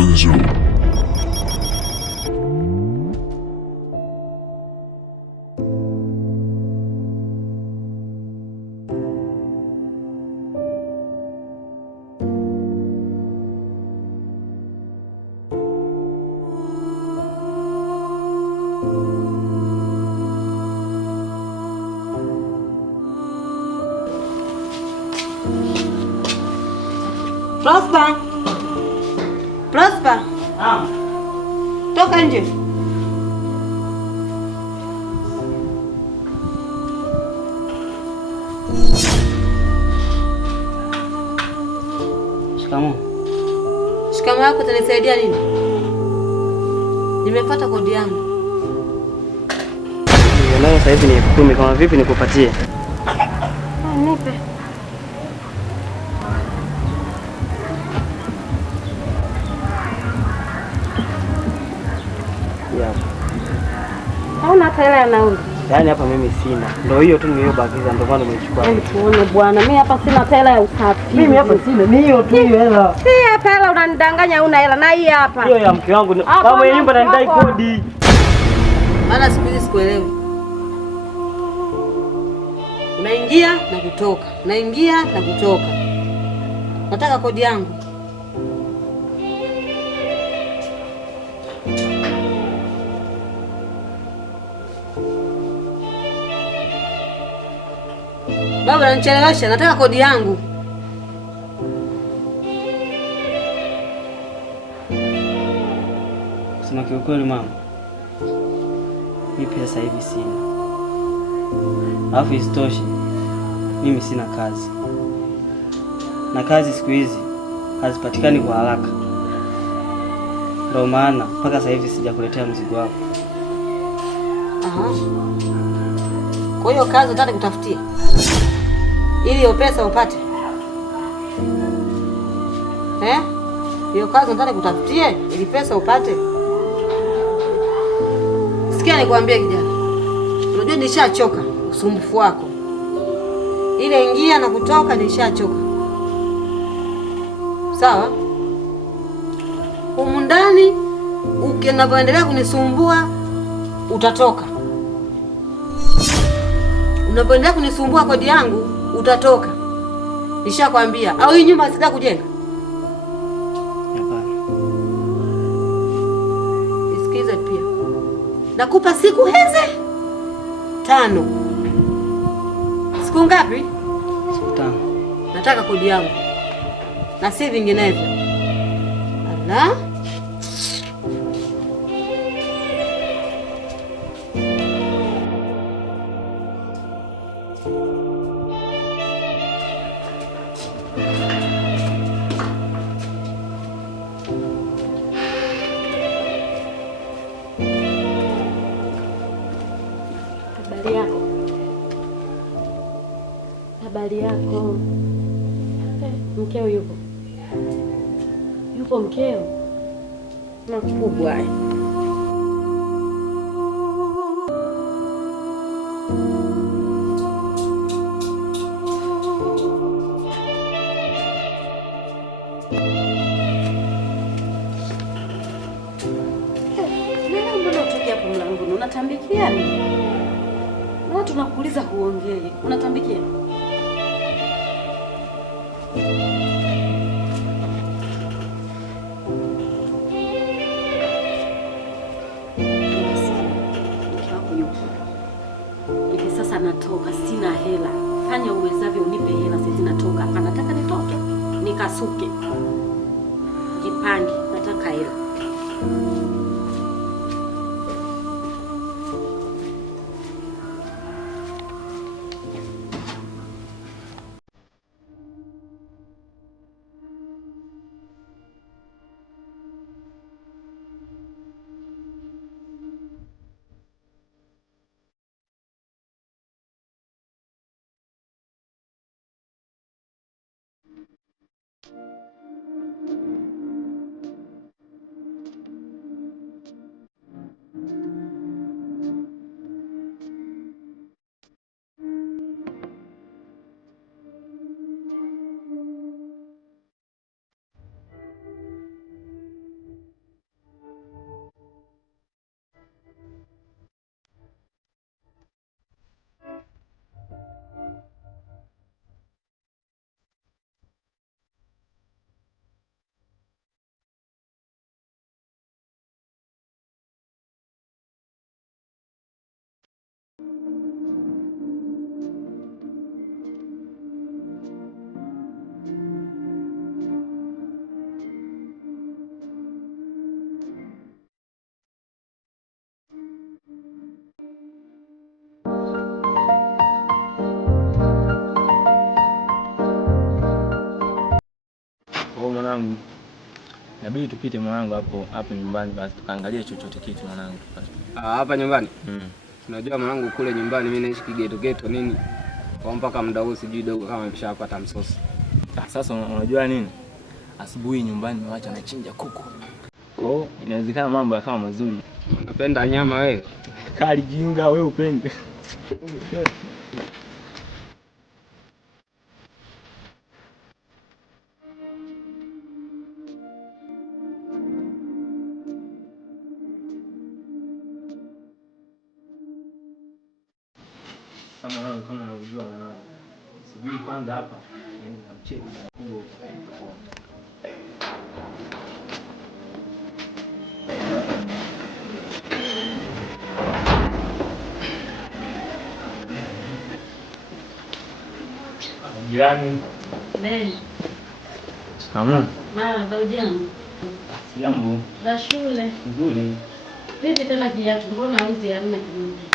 chanzo. Prosper. Prosper. Toka nje. Shikamoo. Shikamoo yako itanisaidia nini? Nimefuata kodi yangu. Leo sasa hivi ni 10, kama vipi nikupatie? Nipe. Hauna hata hela ya nauli. Yaani hapa mimi sina. Ndio hiyo tu niliyobakiza, ndio maana nimechukua. Hebu tuone bwana, mimi hapa sina hela ya usafiri. Mimi hapa sina, ni hiyo tu hiyo hela. Si hapa hela, unanidanganya huna hela, na hii hapa. Hiyo ya mke wangu. Kama mwenye nyumba anadai kodi. Maana siku hizi sikuelewi. Unaingia na kutoka. Unaingia na kutoka. Nataka kodi yangu. Baba ananichelewesha, nataka kodi yangu. Kusema kiukweli mama, mimi pesa hivi sina. Alafu isitoshe mimi sina kazi. Na kazi siku hizi hazipatikani kwa haraka. Ndio maana mpaka sasa hivi sijakuletea mzigo wako. Aha. Kwa hiyo kazi unataka kutafutia ili hiyo pesa upate. Hiyo kazi unataka kutafutie ili pesa upate. Sikia nikwambie kijana. Unajua nishachoka usumbufu wako. Ile ingia na kutoka nishachoka. Sawa? Humu ndani ukiendelea kunisumbua utatoka. Unapoendelea kunisumbua kodi yangu utatoka. Nishakwambia. Au hii nyumba sitaki kujenga. Hapana. Nisikize pia. Nakupa siku hizi 5. Siku ngapi? Siku 5. Nataka kodi yangu. Na si vinginevyo. Allah. Habari yako. Mkeo yupo? Yupo mkeo? Makubwa. Nani mbona utoki hapo mlangoni? Unatambikia nini? Na tunakuuliza huongei. Unatambikia? Hivi sasa natoka, sina hela. Fanya uwezavyo unipe hela, sisi natoka. Anataka nitoke nikasuke. Jipange, nataka hela. Inabidi tupite mwanangu hapo nyumbani basi tukaangalie chochote kitu mwanangu. Hapa nyumbani? Unajua mwanangu kule nyumbani mimi naishi kigeto nini? Kwa mpaka muda huu sijui dogo kama nimeshapata msosi. Sasa unajua nini? Asubuhi nyumbani nimeacha nachinja kuku. Oh, inawezekana mambo yakawa mazuri. Unapenda nyama wewe? Kali jinga wewe upende. Kama unajua sijui kwanza hapa na mchele mkubwa. Jirani. Nani? Mama. Mama, hujambo? Jambo. La shule. Nzuri. Vipi tena kiatu? Mbona hizi hamna kitu?